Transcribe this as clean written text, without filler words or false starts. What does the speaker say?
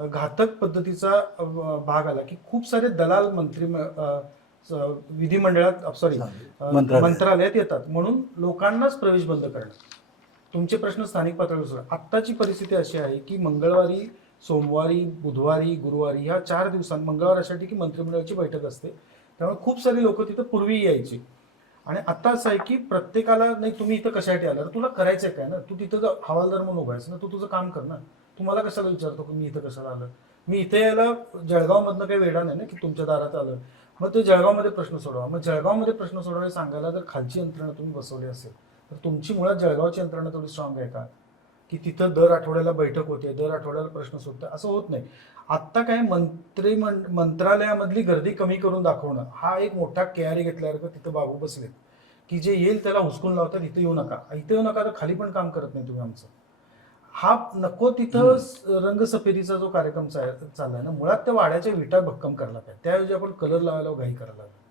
घातक पद्धतीचा भाग आला की खूप सारे दलाल मंत्री विधिमंडळात सॉरी मंत्रालयात येतात म्हणून लोकांनाच प्रवेश बंद करणं. तुमचे प्रश्न स्थानिक पातळीवर सोडा. आत्ताची परिस्थिती अशी आहे की मंगळवारी, सोमवारी, बुधवारी, गुरुवारी ह्या 4 दिवसांत, मंगळवार अशा की मंत्रिमंडळाची बैठक असते, त्यामुळे खूप सारी लोक तिथं पूर्वी यायची. आणि आता असं आहे की प्रत्येकाला नाही तुम्ही इथं कशासाठी आला, तुला करायचंय काय ना, तू तिथं हवालदार म्हणून उभायचं ना, तू तुझं काम कर ना. तुम्हाला कशाला विचारतो की मी इथं कशाला आलं. मी इथे यायला जळगावमधनं काही वेडा नाही ना की तुमच्या दारात आलं. मग ते जळगावमध्ये प्रश्न सोडवा. मग जळगावमध्ये प्रश्न सोडवायला सांगायला जर खालची यंत्रणा तुम्ही बसवली असेल तर तुमची मुळात जळगावची यंत्रणा थोडी स्ट्रॉंग आहे का, की तिथं दर आठवड्याला बैठक होते, दर आठवड्याला प्रश्न सुटतात, असं होत नाही. आत्ता काय मंत्रालयामधली गर्दी कमी करून दाखवणं हा एक मोठा केआरई घेतल्यावर तिथं बाबू बसलेत की जे येईल त्याला हुसकून लावतात, इथं येऊ नका, इथं येऊ नका, तर खाली पण काम करत नाही तुम्ही आमचं. हा नको तिथं रंगसफेदीचा जो कार्यक्रम चाललाय ना, मुळात त्या वाड्याच्या विटा भक्कम करायला पाहिजे, त्याऐवजी आपण कलर लावायला घाई करायला लागलो.